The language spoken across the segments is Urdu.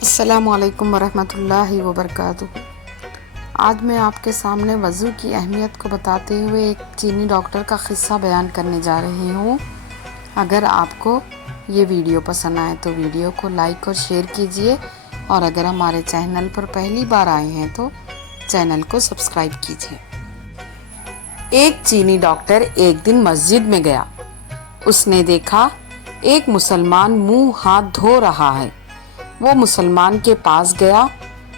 السلام علیکم ورحمۃ اللہ وبرکاتہ۔ آج میں آپ کے سامنے وضو کی اہمیت کو بتاتے ہوئے ایک چینی ڈاکٹر کا قصہ بیان کرنے جا رہی ہوں۔ اگر آپ کو یہ ویڈیو پسند آئے تو ویڈیو کو لائک اور شیئر کیجیے، اور اگر ہمارے چینل پر پہلی بار آئے ہیں تو چینل کو سبسکرائب کیجیے۔ ایک چینی ڈاکٹر ایک دن مسجد میں گیا۔ اس نے دیکھا ایک مسلمان منہ ہاتھ دھو رہا ہے۔ وہ مسلمان کے پاس گیا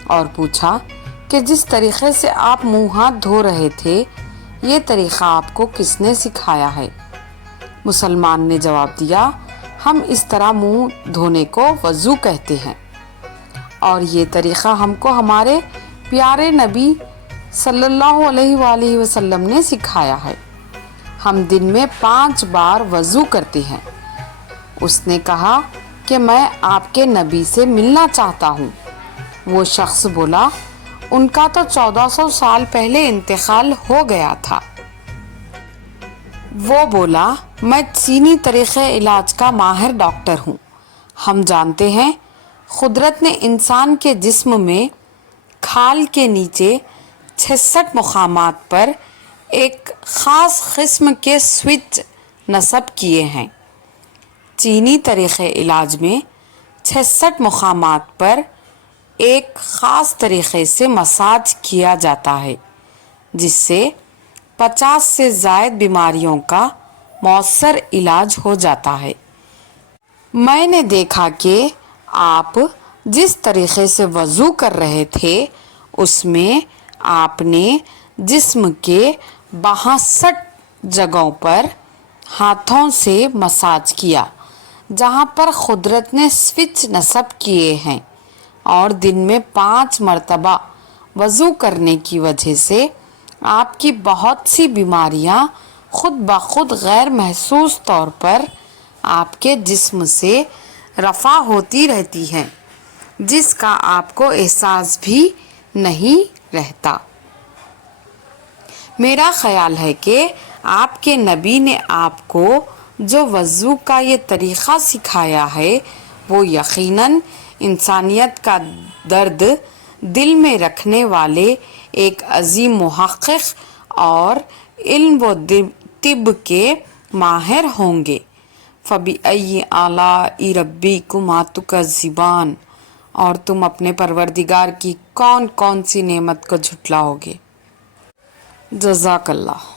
اور پوچھا کہ جس طریقے سے آپ منہ ہاتھ دھو رہے تھے، یہ طریقہ آپ کو کس نے سکھایا ہے؟ مسلمان نے جواب دیا، ہم اس طرح منہ دھونے کو وضو کہتے ہیں، اور یہ طریقہ ہم کو ہمارے پیارے نبی صلی اللہ علیہ وآلہ وسلم نے سکھایا ہے۔ ہم دن میں 5 بار وضو کرتے ہیں۔ اس نے کہا کہ میں آپ کے نبی سے ملنا چاہتا ہوں۔ وہ شخص بولا، ان کا تو 1400 سال پہلے انتقال ہو گیا تھا۔ وہ بولا، میں چینی طریقے علاج کا ماہر ڈاکٹر ہوں۔ ہم جانتے ہیں قدرت نے انسان کے جسم میں کھال کے نیچے 66 مقامات پر ایک خاص قسم کے سوئچ نصب کیے ہیں۔ چینی طریقے علاج میں 66 مقامات پر ایک خاص طریقے سے مساج کیا جاتا ہے، جس سے 50 سے زائد بیماریوں کا مؤثر علاج ہو جاتا ہے۔ میں نے دیکھا کہ آپ جس طریقے سے وضو کر رہے تھے، اس میں آپ نے جسم کے 62 جگہوں پر ہاتھوں سے مساج کیا، جہاں پر قدرت نے سوئچ نصب کیے ہیں، اور دن میں 5 مرتبہ وضو کرنے کی وجہ سے آپ کی بہت سی بیماریاں خود بخود غیر محسوس طور پر آپ کے جسم سے رفع ہوتی رہتی ہیں، جس کا آپ کو احساس بھی نہیں رہتا۔ میرا خیال ہے کہ آپ کے نبی نے آپ کو جو وضو کا یہ طریقہ سکھایا ہے، وہ یقیناً انسانیت کا درد دل میں رکھنے والے ایک عظیم محقق اور علم و طب کے ماہر ہوں گے۔ فَبِأَيِّ آلَاءِ رَبِّكُمَا تُكَذِّبَانِ، اور تم اپنے پروردگار کی کون کون سی نعمت کو جھٹلاؤ گے؟ جزاک اللہ۔